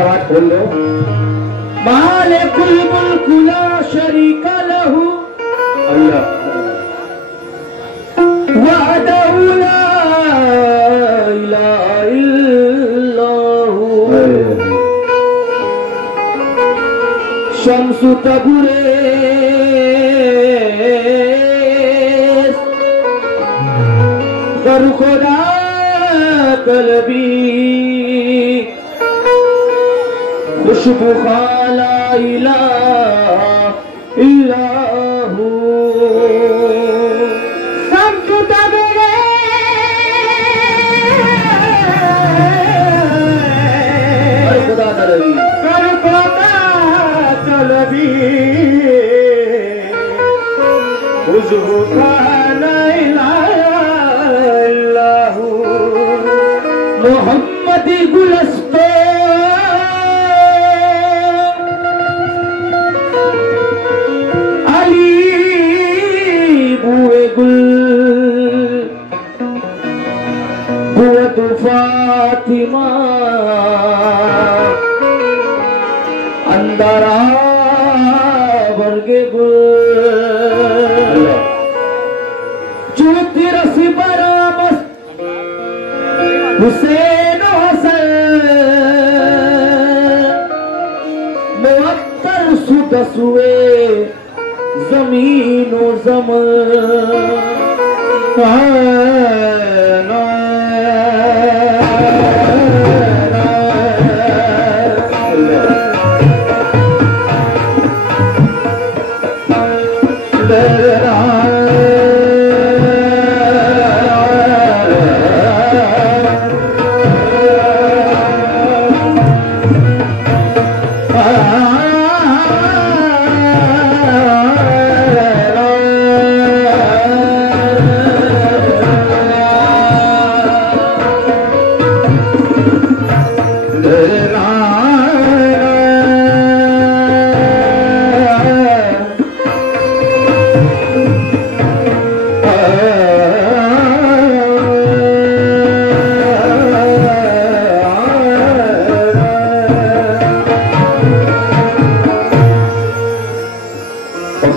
आवाज खोल लो। मालिकुल मुल्क ला शरीक लहू अल्लाह वहदहू ला इलाहा इल्लल्लाहु शम्सु तबरेज कर खुदा कलबी खुशबू खाला इलाहा इल्लल्लाहु शम्सु तबरेज खुदा कलबी कर खुदा कलबी खुशबू खाला इलाहा इल्लल्लाहु मोहम्मद गुलस्ता फातिमा अंदरा वर्गे गुल चूती रसी बरामस हुसैन हसन मुअत्तर सुदसुए जमीन और ज़मन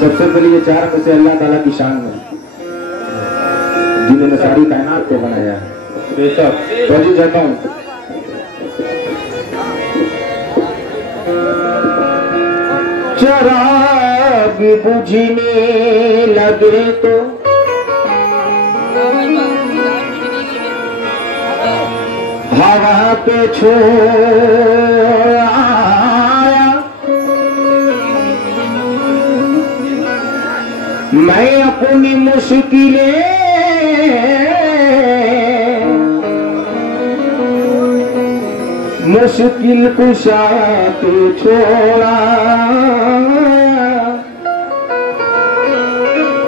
सबसे पहले ये चार में से अल्लाह ताला की शान में जिन्होंने सारी कायनात को बनाया है बेशक तो जी जाता हूँ चिराग बुझने लगे तो हवा पे छोड़ मैं अपनी मुश्किलें मुश्किल कुशा पे छोड़ा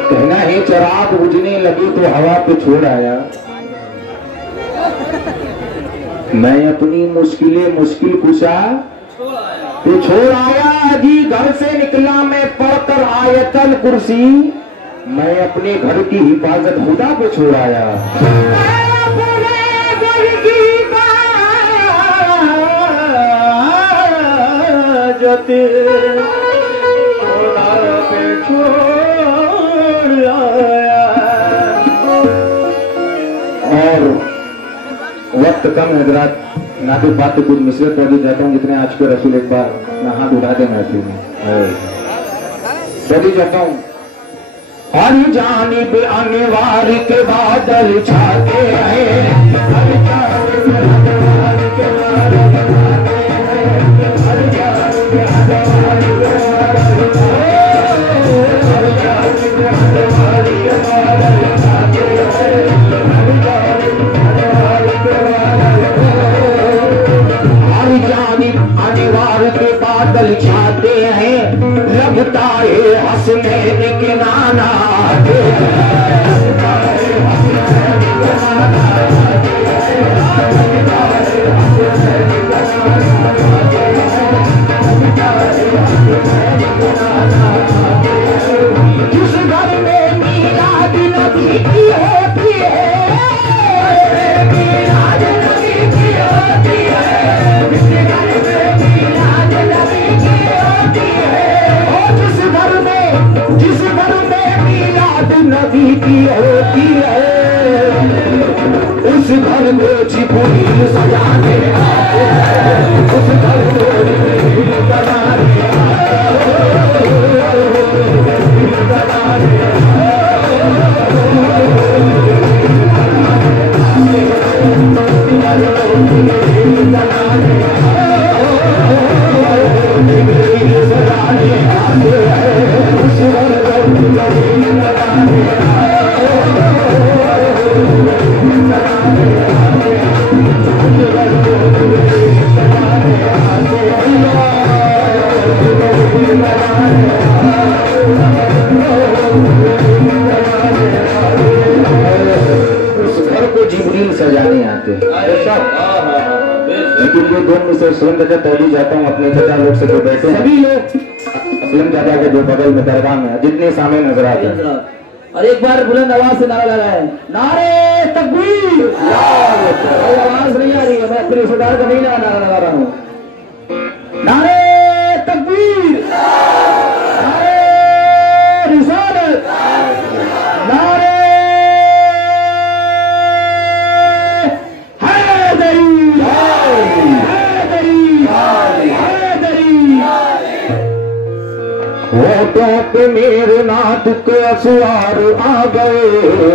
कहना है चिराग बुझने लगी तो हवा पे छोड़ आया मैं अपनी मुश्किलें मुश्किल कुशा पे छोड़ आया जी घर से निकला मैं पढ़कर आयतल कुर्सी मैं अपने घर की हिफाजत खुदा पे छोड़ आया और वक्त कम है हजरात नाते बात तो कुछ मिसरत कर दी जाता हूँ जितने आज के रसूल एक बार मैं हाथ उठा दे महफिल में चली जाता हूँ हर जानिब अनिवार्य के बादल छाते हैं हर जानिब अनिवार्य के बादल छाते हैं हर जानिब अनिवार्य के बादल छाते हैं हर जानिब अनिवार्य के बादल अनिवार्य के बादल छाते हैं रब लगता है हसनैन के नाना जिस घर में मीलाद नबी की होती है, मीलाद नबी की होती है, जिस घर में मीलाद नबी की होती है, और जिस घर में मीलाद नबी की होती है, उस घर में जिब्रील सजाने आते हैं, उस घर में जिब्रील सजाने सजाने आते हैं। लेकिन ये दोनों से असलम चाचा तैली जाता हूँ अपने चाचा लोग से जो बैठे सभी लोग असलम चाचा के जो बगल में दरगाह में जितने सामने नजर आते हैं, और एक बार बुलंद आवाज से नारा लगाए, नारे तकबीर। आवाज नहीं आ रही है, मैं अपने रिश्तेदार का नहीं नारा लगा रहा हूँ। नारे तकबीर, नारे रिसालत, नारे होठों पे मेरे नाथ के असवार आ गए,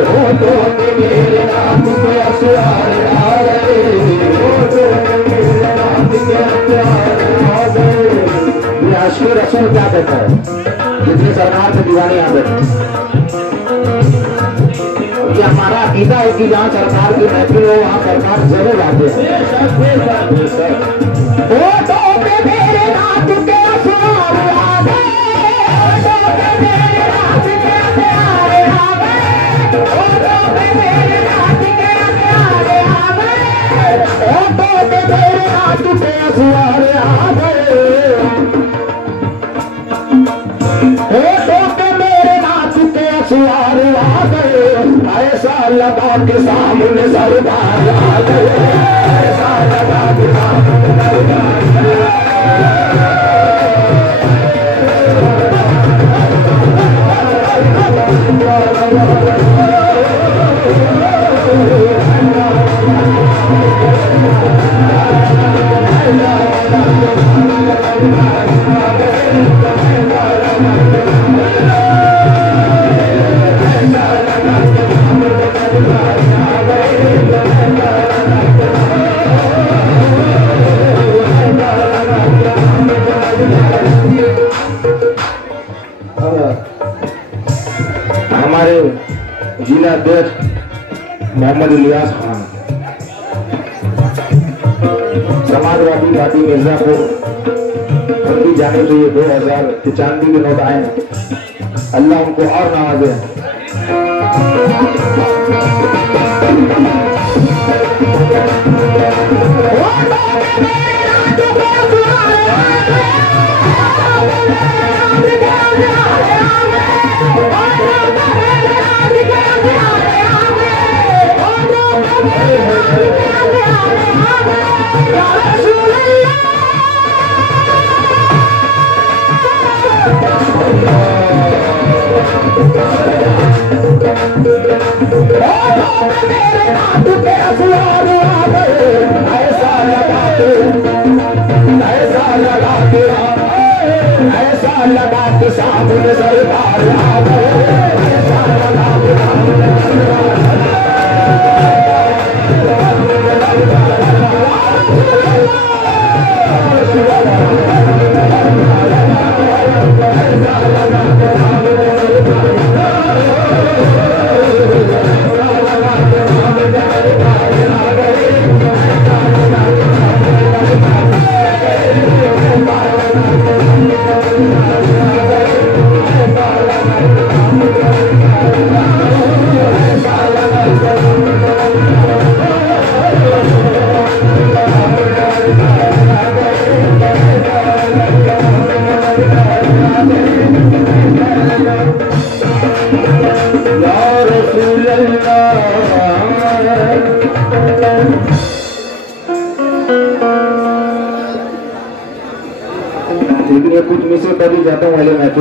होठों पे मेरे नाथ के असवार आ गए, होठों पे मेरे नाथ के असवार आ गए। ये आशिक़ रसूल क्या कहता है, जितने सरकार से दीवानी आ गए, कि हमारा अकीदा है कि जहाँ सरकार की महफिल हो वहाँ सरकार जरूर आते हैं। होठों पे मेरे नाथ के असवार आ गए, ऐसा लगा के सामने सरदार आ गए, ऐसा लगा के सामने सरदार हमारे जिला अध्यक्ष मोहम्मद इलियास खान, समाजवादी पार्टी मिर्जापुर, उनकी जाने से ये 2000 के चांदी के नोट आए हैं, अल्लाह उनको और नवाजे। ऐसा लगा के सामने सरदार आ गए, ऐसा लगा के सामने सरदार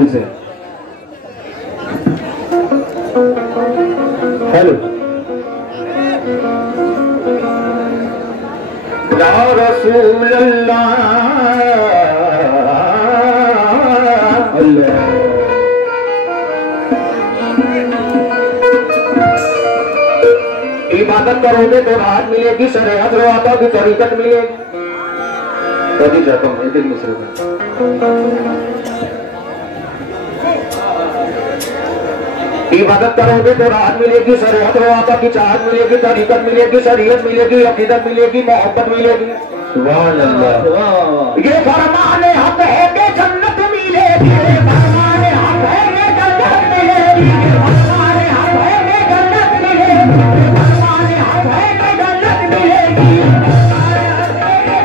महफिल से। हेलो या रसूल अल्लाह अल्लाह। इबादत करोगे तो राहत मिलेगी, शरीयत रवाता की तरीकत मिलेगी। तभी जाता हूँ एक मिसरे में। इबादत करोगे तो राहत मिलेगी, शरीयत रवाता की चाहत मिलेगी, तरीकत मिलेगी, शरीयत मिलेगी, अकीदत मिलेगी, मोहब्बत मिलेगी। सुभान अल्लाह। ये फरमाने हक है कि जन्नत मिलेगी, फरमाने हक है कि जन्नत मिलेगी, फरमाने हक है कि जन्नत मिलेगी, फरमाने हक है कि जन्नत मिलेगी,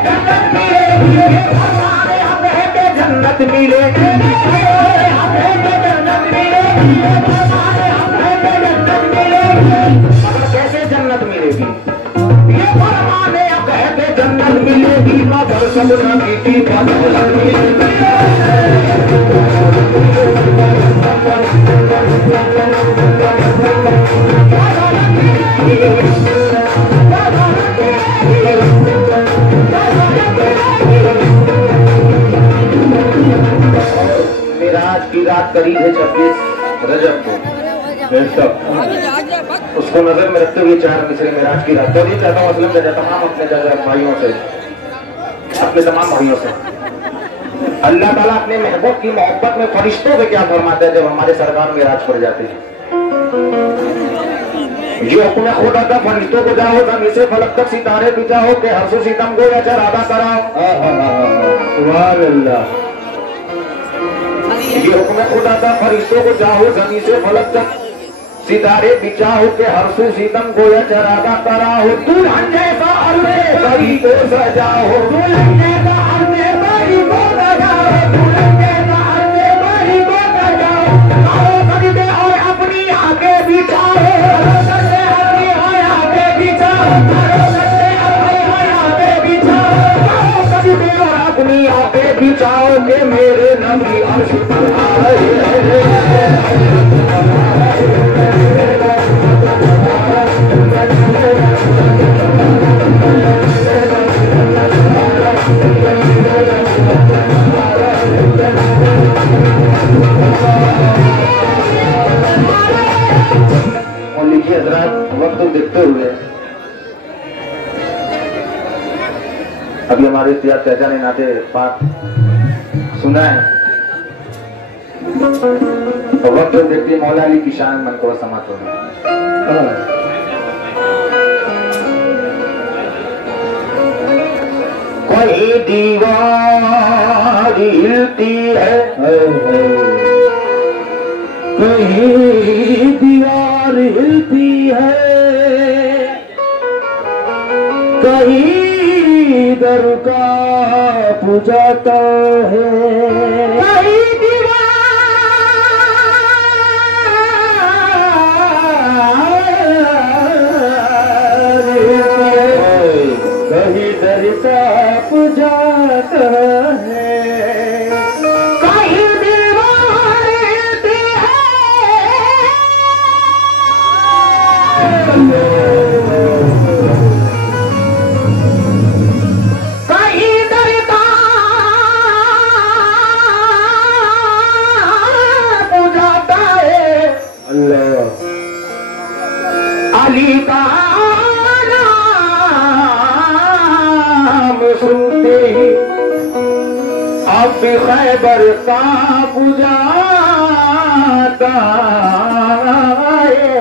जन्नत मिलेगी, फरमाने हक है कि जन्नत मिलेगी, फरमाने हक है कि जन्नत मिलेगी, फरमाने हक है कि जन्नत मिलेगी। मगर कैसे जन्नत मिलेगी? ये फरमाने हक है कि जन्नत मिलेगी, मगर सब नबी की बदौलत मिलेगी। मिराज की रात करीब है 26 रजब को। उसको नजर में रखते हुए 4 मिसरे मिराज की रात। तो ये चाहता हूँ असलम तमाम अपने भाइयों से, अपने तमाम भाइयों से, अल्लाह ताला अपने महबूब की मोहब्बत में फरिश्तों पे क्या फरमाता है जब हमारे सरकार मिराज पर जाते हैं। ये हुक्म खुदा का फरिश्तों को जाओ, जमीन से फलक तक सितारे बिछाओ के हर्षो सितम को या चरादा कराओ। सुभान अल्लाह। ये हुक्म खुदा का फरिश्तों को जाओ, जमीन से फलक तक सितारे बिछाओ के हर्षो सितम को या चरादा कराओ। दुल्हन जैसा अल्ले बड़ी को सजाओ, दुल्हन जैसा अल्ले बड़ी को सजाओ, दुल्हन जैसा अल्ले बड़ी को सजाओ। आओ सजदे और अपनी आगे बिछाओ, सजदे अपनी आगे बिछाओ, सजदे अपनी आगे बिछाओ, सजदे और अपनी आगे बिछाओ के मेरे नबी अर्श पर आए। और लिखिए हजरात, वक्त को देखते हुए अभी हमारे इतिहास पहचाने नाते पाक सुना है, तो वक्त को देखते मौला अली की शान मन को समात होना। कोई दीवार हिलती है, कहीं दीवार हिलती है, कहीं दर का पुजाता है, कहीं कहीं दर का पुजाता है, कहीं दीवार हिलती है, कहीं दर का पुजाता है। अल्लाह अली का नाम सुनते ही अब भी खैबर का पुजाता है।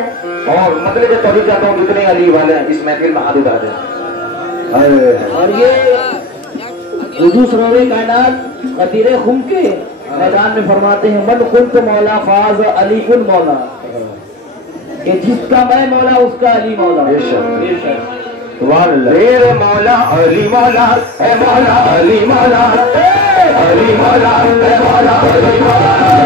और मतलब जो तभी चाहता हूँ जितने अली वाले हैं इस महफिल में हाथ उठा दें। और ये हुजूर सरोरे कायनात कदीरे खुम के मैदान में फरमाते हैं, मन कुन तो मौला फाज अली कुन मौला, कि जिसका मैं मौला उसका अली मौला। बेशक। सुभान अल्लाह। मेरे मौला अली मौला है, मौला अली मौला है, अली मौला है, मौला अली मौला है।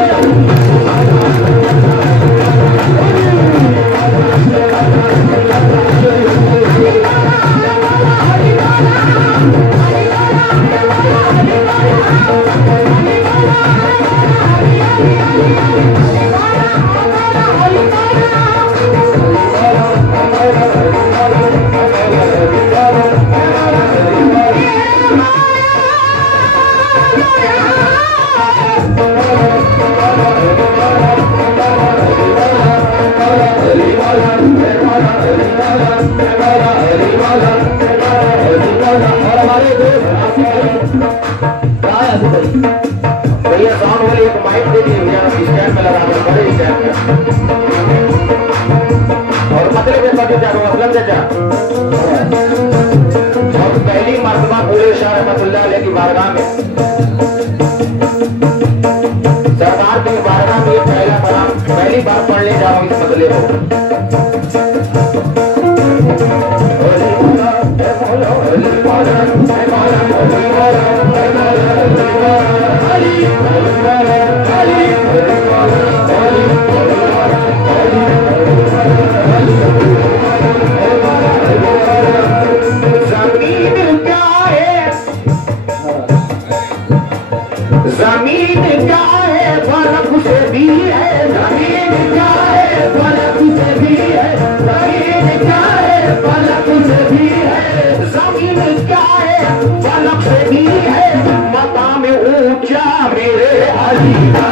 और मतलब ये बात क्या मतलब चाचा और पहली मर्तबा पूरे शाह रहमतुल्लाह अलैह की बारगाह में सरकार की बारगाह में पहला कलाम पहली बार पढ़ने जा रहा हूँ इस मसले को। जमीन क्या है फलक से भी है, जमीन क्या है फलक से भी है, जमीन क्या है फलक से भी है, जमीन क्या है फलक से भी है, मकाम ऊंचा मेरे अली का।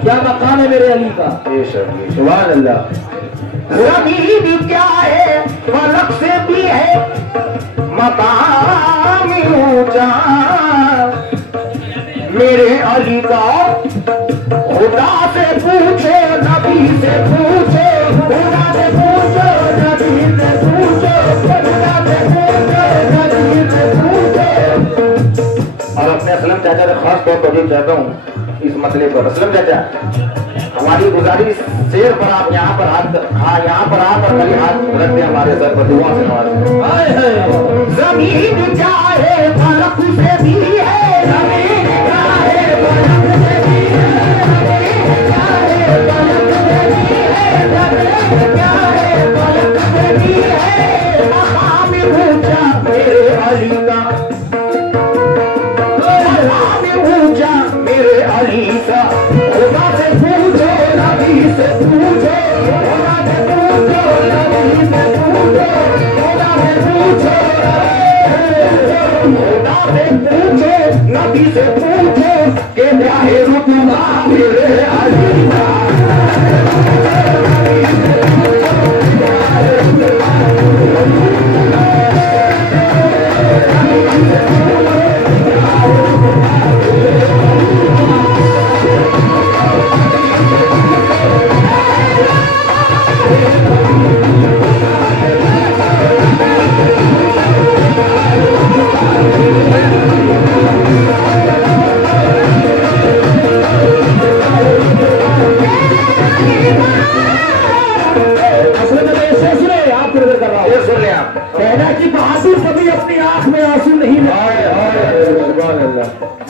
क्या मकाम है मेरे अली का? सुभान अल्लाह। जमीन क्या है फलक से भी है, मकाम ऊंचा मेरे अली का। खुदा से पूछो नबी से पूछो, खुदा से पूछो नबी से पूछो, खुदा से पूछो नबी से पूछो। और अपने असलम चाचा से खास तौर पर भी चाहता हूँ इस मसले पर। असलम चाचा हमारी गुजारिश शेर पर आप यहाँ पर हाथ, हाँ यहाँ पर आकर खाली हाथ रख दे हमारे सर पर, दुआ से नवाज। जमीन क्या है फलक से भी है, जमीन क्या है फलक से भी है, जमीन क्या है फलक से भी है, जमीन क्या है फलक से भी है, मकाम ऊंचा मेरे अली का, मकाम ऊंचा मेरे अली का। खुदा से पूछो नबी से पूछो, खुदा से पूछो नबी से पूछो, खुदा से पूछो, खुदा से पूछो नबी से पूछो कि क्या है रुतबा मेरे अली का। कहना कि बहादुर कभी अपनी आंख में आंसू नहीं लाए।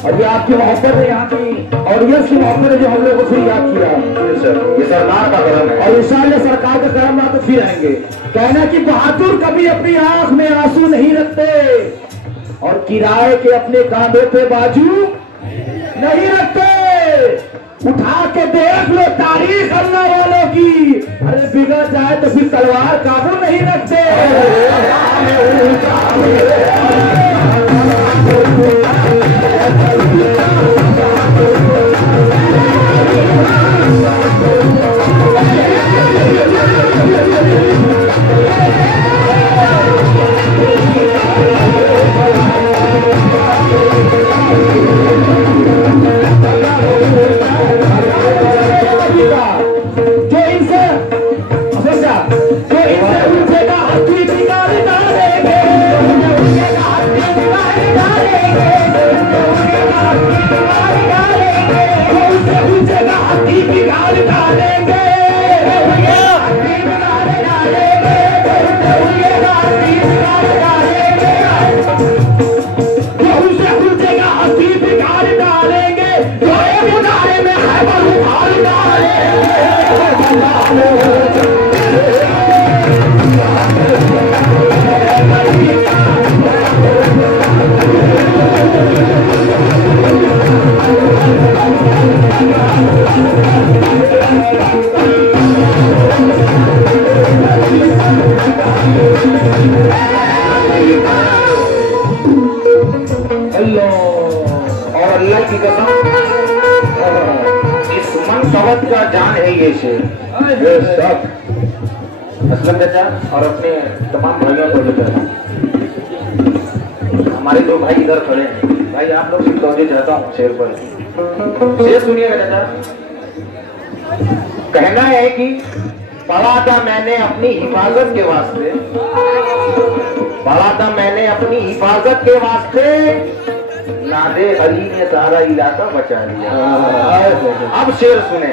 और ये आपकी मोहब्बत है, यहाँ की ऑडियंस की मोहब्बत है जो हम लोग को फिर याद किया। ये सरकार का करम है और इंशाअल्लाह सरकार का करम ना तो फिर आएंगे। कहना कि बहादुर कभी अपनी आंख में आंसू नहीं रखते और किराए के अपने कांधे पे बाजू नहीं रखते। उठा के देख लो तारीख अल्लाह वालों की, अरे बिगड़ जाए तो फिर तलवार काबू नहीं रखते। डालेंगे हसीब नारे डालेंगे हसीब गाड़ डालेंगे तो एक नारे में खैबर उखाड़ डालेंगे और अल्लाह की कसम इस मनसबत का जान है ये शेर सब असलम चाचा और अपने तमाम भाइयों को लेकर हमारे दो भाई इधर खड़े हैं। भाई आप लोग से तवज्जो चाहता हूँ शेर पर। शेर सुनिएगा चाचा। कहना है कि पढ़ा था मैंने अपनी हिफाजत के वास्ते, पढ़ा था मैंने अपनी हिफाजत के वास्ते, नादे अली ने सारा इलाका बचा लिया। अब शेर सुने।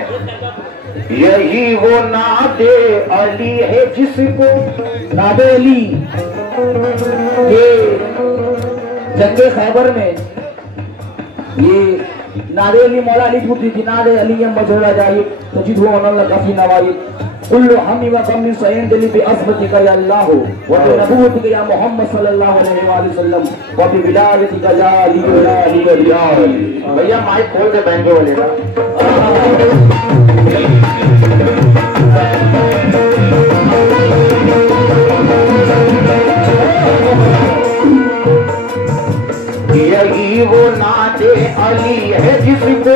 यही वो नादे अली है जिसको, नादे अली ये जंगे खैबर में ये नादे अली मौला अली पूछती थी, नादे अली हम मजहरा जाए तो जिद वो अनल काफी नवाई कुल्लु हमी व कम सयन दिली पे अस्मती का या अल्लाह हो व पे नबूवत का या मोहम्मद सल्लल्लाहु अलैहि वसल्लम व पे विलायत का या अली। भैया माइक खोल दे बैंजो वाले का। यही वो नादे अली है जिसको,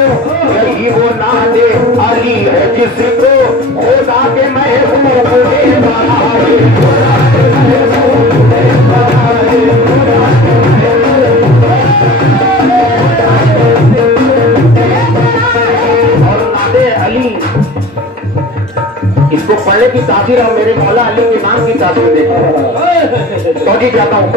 यही वो नादे अली है जिसको खुदा के महबूब ने बनाए, और नादे अली इसको पढ़ने की तासीर और मेरे मौला अली के नाम की तासीर देखो तो जी जाता हूँ।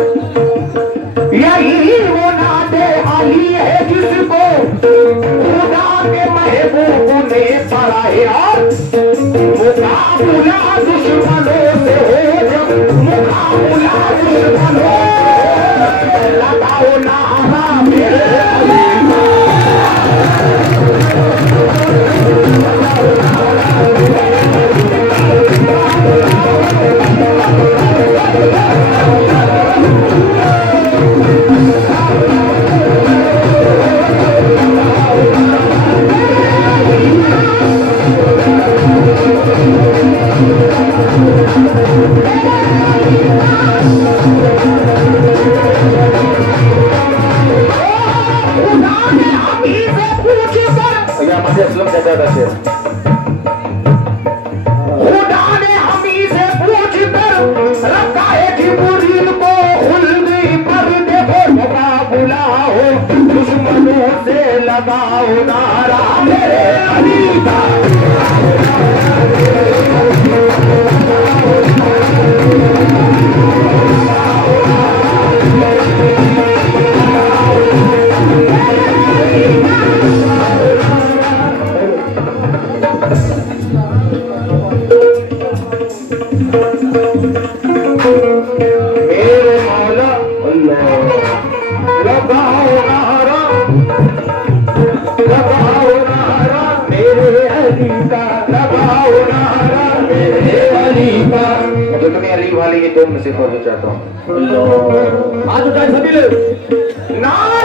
यही वो नादे अली है जिसको खुदा के महबूब ने पढ़ाए, और मुकाबला दुश्मनों से हो जब, मुकाबला दुश्मनों से लगाओ नारा मेरे अली का। खुदा ने हमी से पूछ कर रखा है जिब्रील को खुल्दी पर, देखो मुकाबला हो दुश्मनों से लगाओ नारा मेरे अली का। वाली ये दो में से खोलना चाहता हूँ। आज उठाए सभी लोग नारे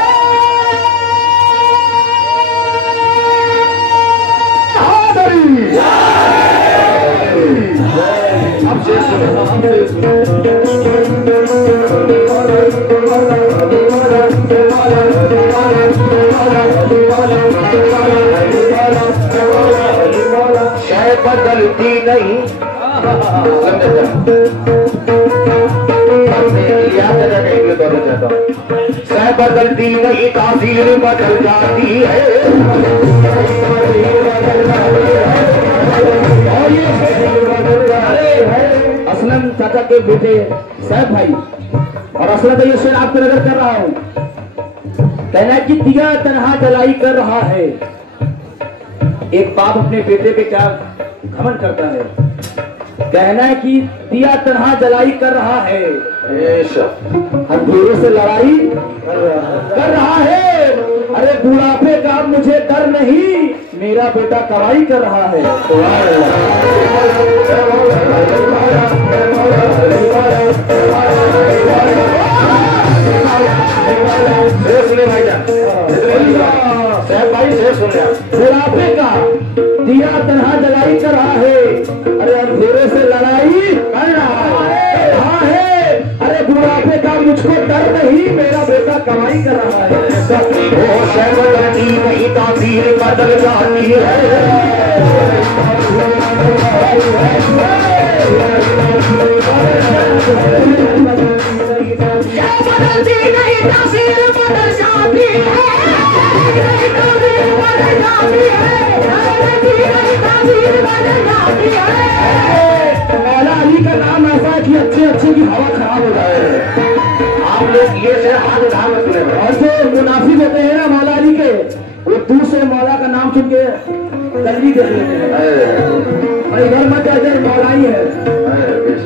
अब शेर शायद बदलती नहीं सह बदलती नहीं तासीर बदल जाती है। असलम चाचा के बेटे सैफ भाई और असलम ये शेर आपको नजर कर रहा हूँ। कहना है कि दिया तन्हा जलाई कर रहा है, एक बाप अपने बेटे पे क्या घमंड करता है, कहना है कि दिया तन्हा जलाई कर रहा है, अंधेरे से लड़ाई कर रहा है। अरे बुढ़ापे का मुझे डर नहीं, मेरा बेटा कमाई कर रहा है। बुढ़ापे का दिया तन्हा जलाई कर रहा है, अरे अंधेरे से लड़ाई कर रहा है। अरे बुढ़ापे का मुझको डर नहीं, मेरा बेटा कमाई कर रहा है। वो शहरी नहीं तासीर बदल जाती है, बदलती नहीं तासीर बदल जाती है, मौला अली का नाम ऐसा है कि अच्छे अच्छे की हवा खराब हो जाए। आप लोग ये से हाथ उठा मत ले, और जो मुनाफिक होते हैं ना मौला अली के, वो दूसरे मौला का नाम सुन के तल्ली दे देते हैं। और इधर मत इधर मौला ही है,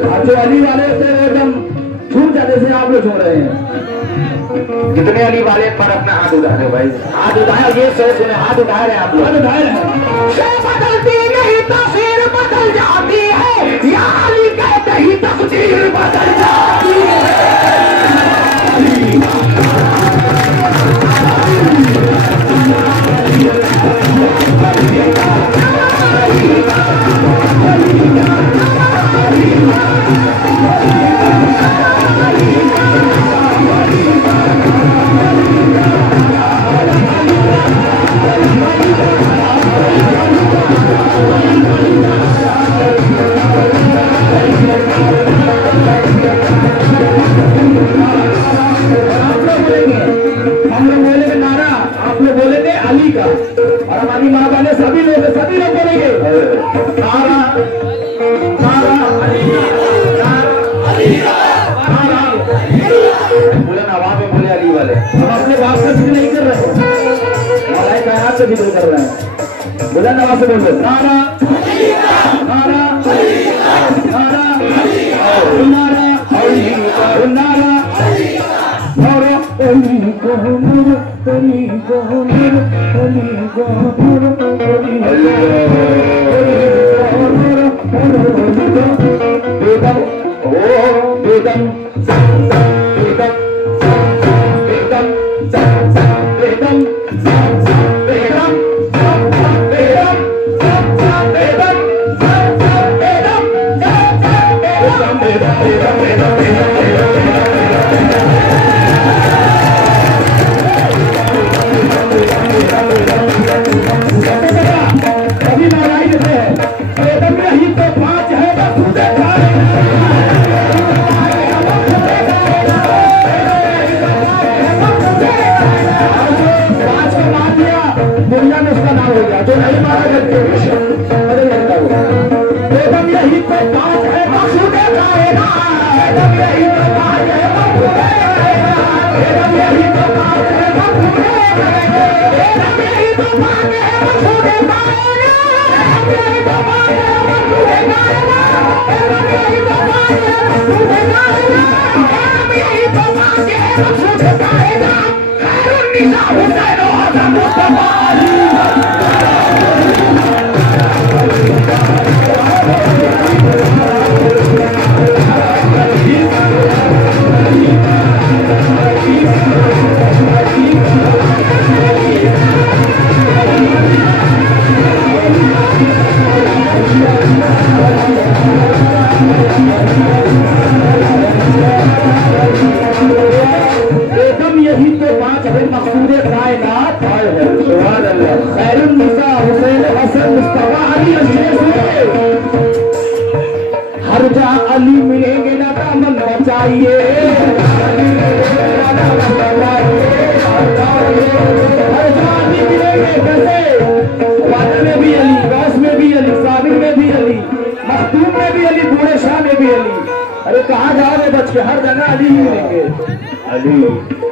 और जो अली वाले होते हैं एकदम छूट जाते से आप लोग छोड़ रहे हैं। कितने अली वाले पर अपना हाथ उठा रहे भाई, हाथ उठाए, ये सोच सुने, हाथ उठा रहे हैं आप लोग, हाथ उठाए रहे। बदलती नहीं तस्वीर बदल जाती है, या अली कहते ही तस्वीर बदल जाती है। हम लोग बोलेंगे नारा, आप लोग बोलेंगे अली का, और हमारी माँ वाले सभी लोग बोलेंगे नारा नारा बोले ना, वहाँ पे बोले अली वाले। हम अपने बाप से जिक्र नहीं कर रहे, हमारे कायनात से जिक्र कर रहे हैं। बोले ना, वहाँ से बोलो नारा नारा नारा नारा नारा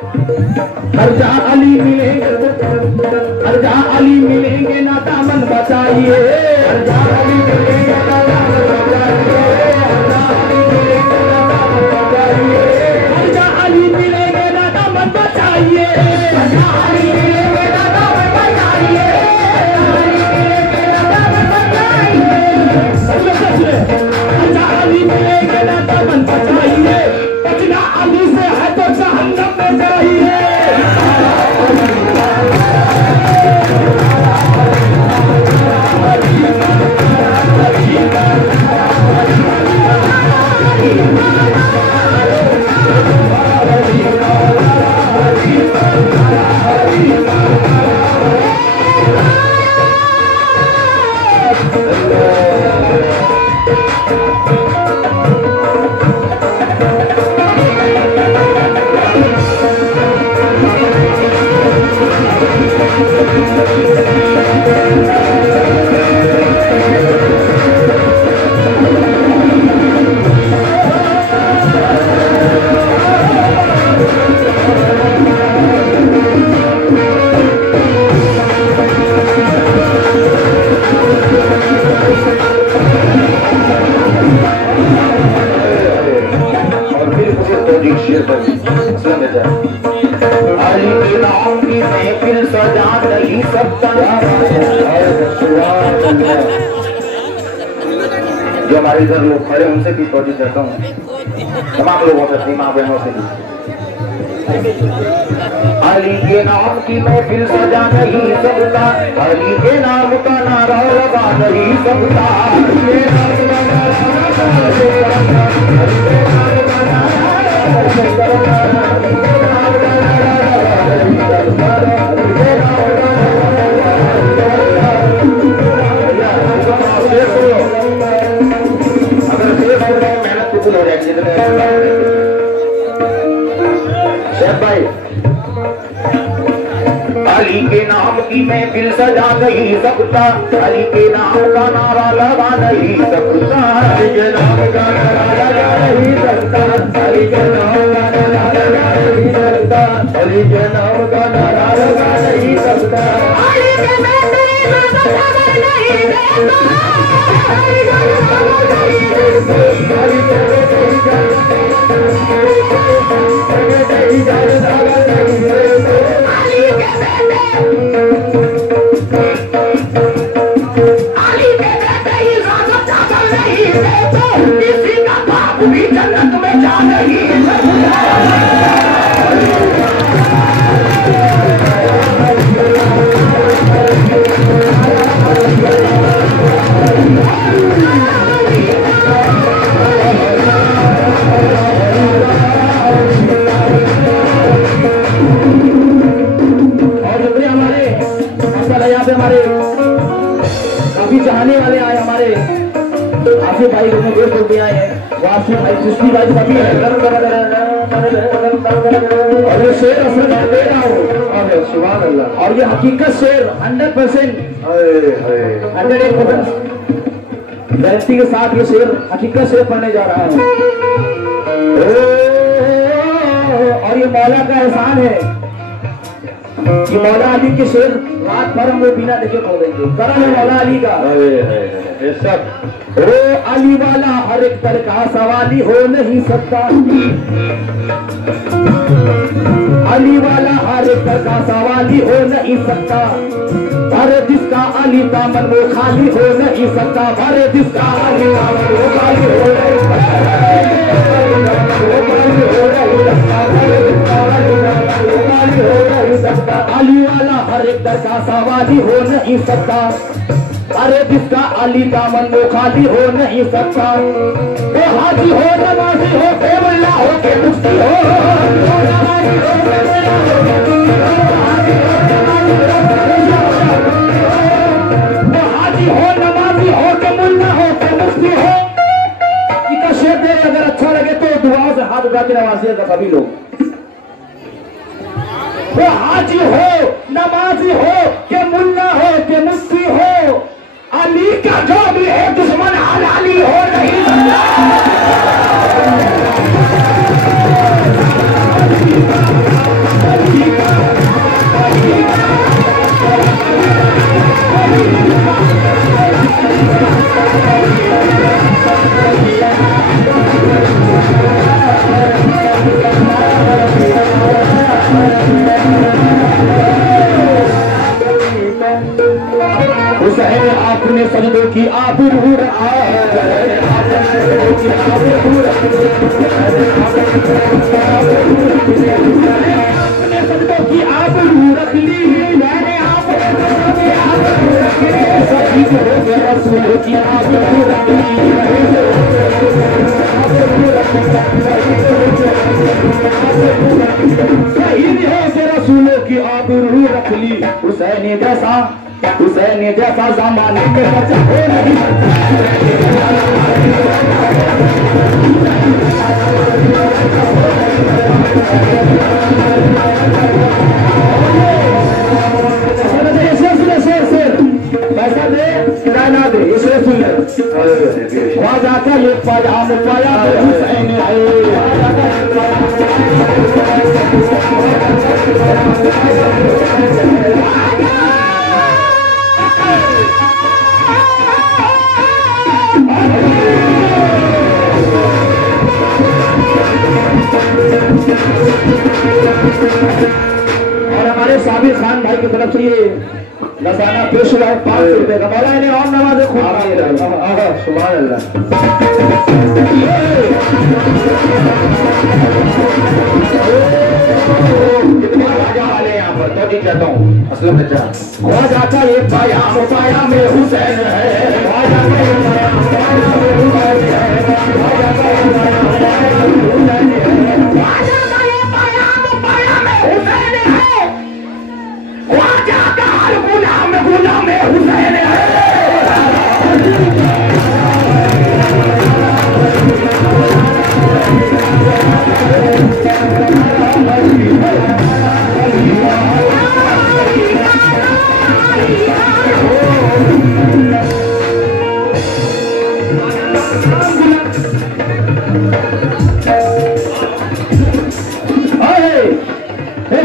हर जहाँ अली मिलेंगे, हर जहाँ अली मिलेंगे ना दामन बचाइए, हर जहाँ अली मिलेंगे ना दामन बचाइए, हर जहाँ अली मिलेंगे ना दामन बचाइए, हर जहाँ अली मिलेंगे ना दामन बचाइए, हर जहाँ अली मिलेंगे ना दामन बचाइए, हर जहाँ अली मिलेंगे ना दामन बचाइए, बचना अली से है तो जहन्नम में जाइए। अली के नाम की महफिल सजा नहीं सकता। जो हमारे इधर लोग खड़े उनसे भी तोड़ी देता हूँ, तमाम लोगों से, माँ बहनों से भी। अली के नाम की महफिल सजा नहीं सकता, अली के नाम का नारा लगा नहीं सकता, अली के नाम का नारा लगा नहीं सकता, अली के नाम का नारा लगा नहीं सकता, अली के नाम का नारा लगा नहीं सकता, अली के नाम का नारा लगा नहीं सकता। अगर सेफ हो जाए मेहनत कुछ हो जाएगी। शेख भाई, अली के नाम की महफिल सजा नहीं सकता, अली के नाम का नारा लगा नहीं सकता, अली के नाम का नारा लगा नहीं सकता, अली के नाम का नारा लगा नहीं सकता, अली के नाम का नारा लगा नहीं सकता, अली के नाम का नारा लगा नहीं सकता, अली के नाम का नारा नहीं सकता, अली के किसी का बाप भी जन्नत में जा नहीं सकता। और हमारे मसाला यहाँ पे हमारे काफी चाहने वाले आए, हमारे आसिफ भाई को देश बोलते आए हैं, वासिफ भाई, सुस्ती भाई सभी है। और ये शेर असर दे रहा हूँ, सुभान अल्लाह, और ये हकीकत शेर 100% 101% गारंटी के साथ ये शेर हकीकत शेर पढ़ने जा रहा हूँ। और ये मौला का एहसान है, ये मौला अली के शेर रात भर हम लोग बिना देखे पढ़ देंगे। करम है मौला अली का। ये सब ओ अली वाला हर एक तर का सवाली हो नहीं सकता, अली वाला हर एक तर का सवाली हो नहीं सकता, अरे जिसका अली दामन वो खाली हो नहीं सकता, अरे जिसका अली दामन वो खाली हो नहीं सकता, अली वाला हर एक तर का सवाली हो नहीं सकता, अरे जिसका अली दामन वो खाली हो नहीं सकता, वो हाजी हो नमाजी हो केवला हो के मुफ्ती हो, वो हाजी हो नमाजी हो के मुल्ला हो के मुफ्ती हो। इनका शेर दे अगर अच्छा लगे तो दुआओं से हाथ उठा के नवाजिएगा सभी लोग। वो हाजी हो नमाजी हो के मुल्ला हो के मुफ्ती हो, अली का जो भी है दुश्मन हलाली हो नहीं सकता। हुसैन आपने सजदों की आबरू रखा आपने सजदों की आबरू रख ली मैंने सभी को रसूल की आबरू रख ली शहीद है कि रसूलों की आबरू रख ली हुसैन जैसा ज़माने में बचा हो नहीं पैसा दे किराया ना दे इसे सुन ले वहां जाकर ये पाया हुसैन और हमारे साबिर खान भाई की तरफ से ये नसाना पेश हुआ है 500 रुपए का मौला ने और नमाज खूब सुभान अल्लाह कितने राजा वाले यहाँ पर तो ठीक कहता हूँ असलम बच्चा वहाँ जाता ये पाया में हुसैन है वहाँ जाता ये पाया में हुसैन है गुलाम हुसैन है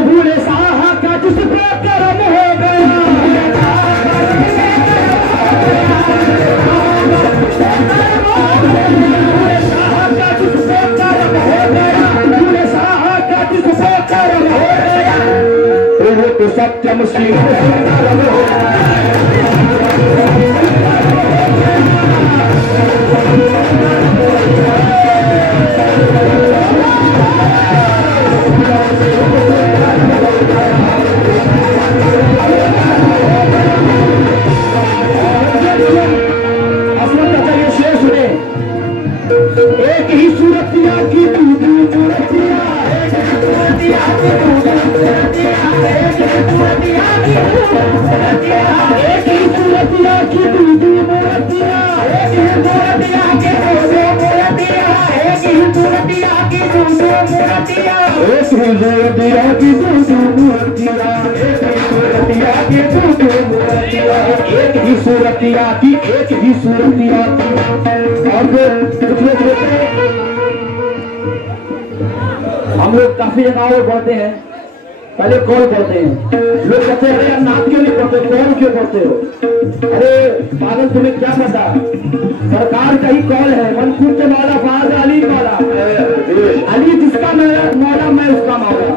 भूले साहा का जिस पे करम हो गया तो सत्य मुस्लिम एक ही सूरत की एक ही सूरतिया और हम लोग काफी जगहों पर पढ़ते हैं पहले कौन पढ़ते हैं लोग कहते हैं अरे नाम क्यों नहीं पढ़ते कौन क्यों पढ़ते हो अरे पागल तुम्हें क्या पता सरकार का ही कौल है मनसूर से मौला फाज अली वाला अली जिसका मौला मैं उसका मौला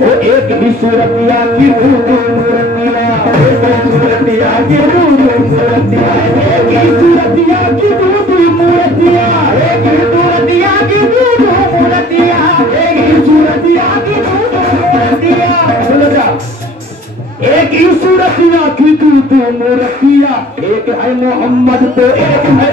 तो एक ही सूरतिया की सूरतिया की मूर्तिया एक ही सूरतिया की मूर्तिया एक ही सूरतिया की मूर्तिया एक ही सूरतिया की मूर्तिया एक ही सूरतिया की मूर्तिया एक है मोहम्मद तो एक है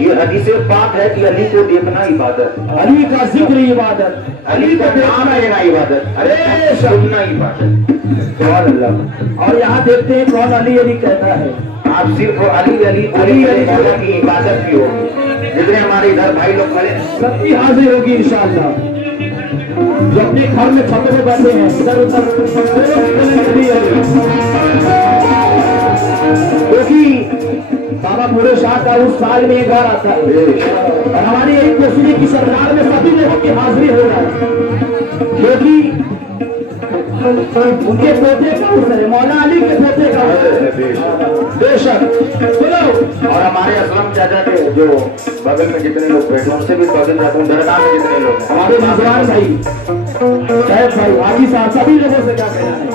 ये हदीस पाक है कि अली को देखना इबादत अली का जिक्र इबादत अली का नाम लेना इबादत अरे सुनना इबादत सुभान अल्लाह। और यहाँ देखते हैं कौन अली अली कहता है आप सिर्फ अली अली अली अली की इबादत भी होगी जितने हमारे इधर भाई लोग खड़े सबकी हाजिर होगी इंशाअल्लाह जो अपने घर में छतों में बैठे हैं इधर उधर क्योंकि बाबा बूढ़े शाह का उस साल में एक बार आता है और हमारी यही कोशिश की सरकार में सभी लोगों की हाजिरी हो रहा है क्योंकि उनके पोते का उसर है, मौला अली के पोते का उसर है। बेशक बोलो। और हमारे असलम चाचा के जो बगल में जितने लोग बैठे उनसे भी स्वागत करता हूँ। दरगाह में जितने लोग हैं, हमारे मेजबान भाई साहब भाई हाजी साहब सभी लोगों से क्या कहना है।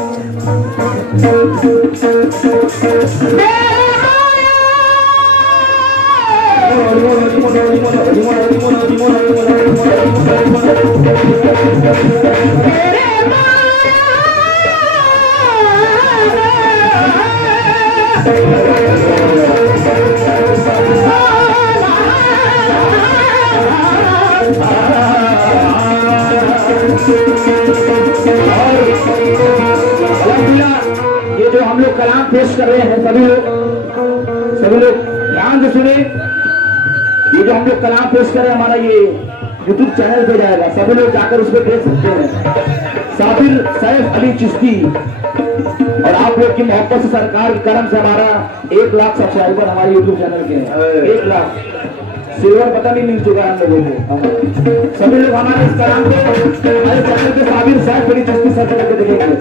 ये जो हम लोग कलाम पेश कर रहे हैं सभी लोग ध्यान से सुने। ये जो हम लोग कलाम पेश कर रहे हैं हमारा ये यूट्यूब चैनल पे जाएगा, सभी लोग जाकर उस पर देख सकते हैं। साबिर सैफ अली चिश्ती और आप लोग की मोहब्बत से सरकार के करम से हमारा 1 लाख सब्सक्राइबर हमारे यूट्यूब चैनल के हैं। 1 लाख सिल्वर पता नहीं मिल चुका है हम लोगों को। सभी लोग हमारे इस कलाम को हमारे चैनल पे साबिर सैफ अली चिश्ती सर्च करके देखेंगे।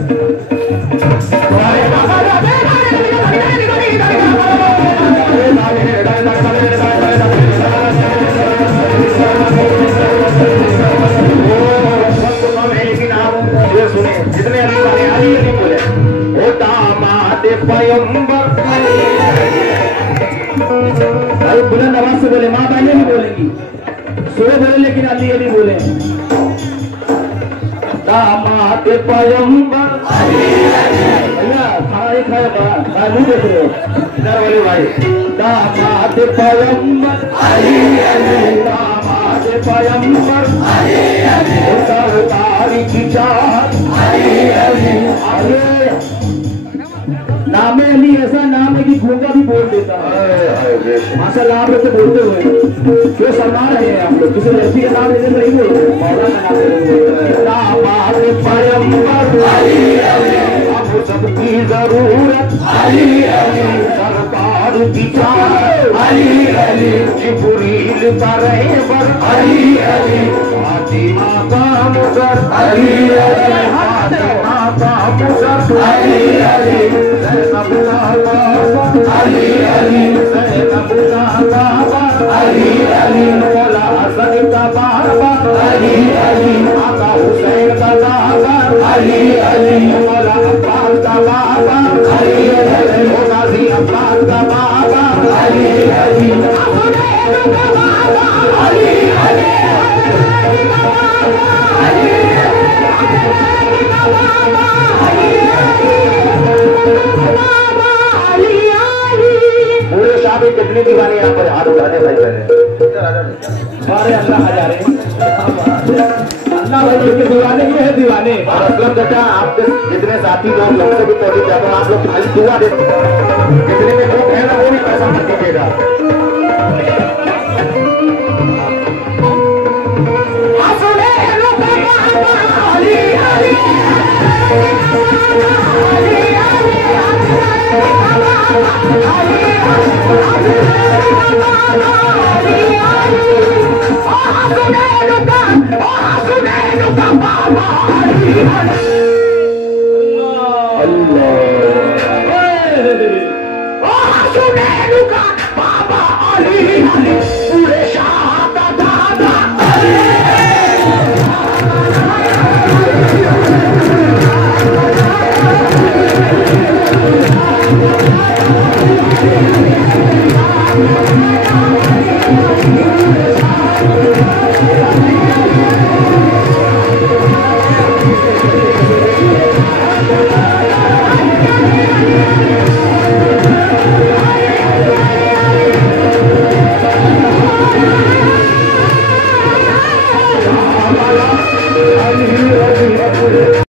जितने अली वाले अली अली बोले ओ दामाद पैगंबर। अरे बुलंद आवाज से बोले, माँ बहने भी बोलेंगी, सुबह बोले लेकिन अली अली बोले। दामाद पैगंबर भैया खाना नहीं खाया नहीं देख रहे हो इधर वाले भाई। दामाद पैगंबर दामाद पैगंबर सरदारी की चाहत। अरे नाम अली ऐसा नाम है कि गूंगा भी बोल देता है। माशाल्लाह आप लोग तो बोलते हुए क्यों शर्मा रहे हैं आप लोग? किसी लड़की का नाम लेते नहीं बोलते, मौला का नाम लेते। दामाद पैगंबर अब सबकी जरूरत सरकार की चाहत। जिब्रील का रहबर फातिमा का मुसर फातिमा का मुसर ज़ैनब का बाबा ज़ैनब का बाबा मौला हसन का बाबा आका हुसैन का बाबा मौला अब्बास का बाबा गाजी अब्बास का बाबा पूरे शादी कितने दीवाने यहाँ पर हाथ उठाने भाई पहले सारे अल्लाह हजारे अल्लाह भाई के दीवाने ये है दीवाने। और असलम चाचा आपके जितने साथी लोग हमसे भी तौलीफ जाते हैं, आप लोग खाली दुआ दे, जितने में लोग हैं ना वो भी पैसा मत दीजिएगा। Oh,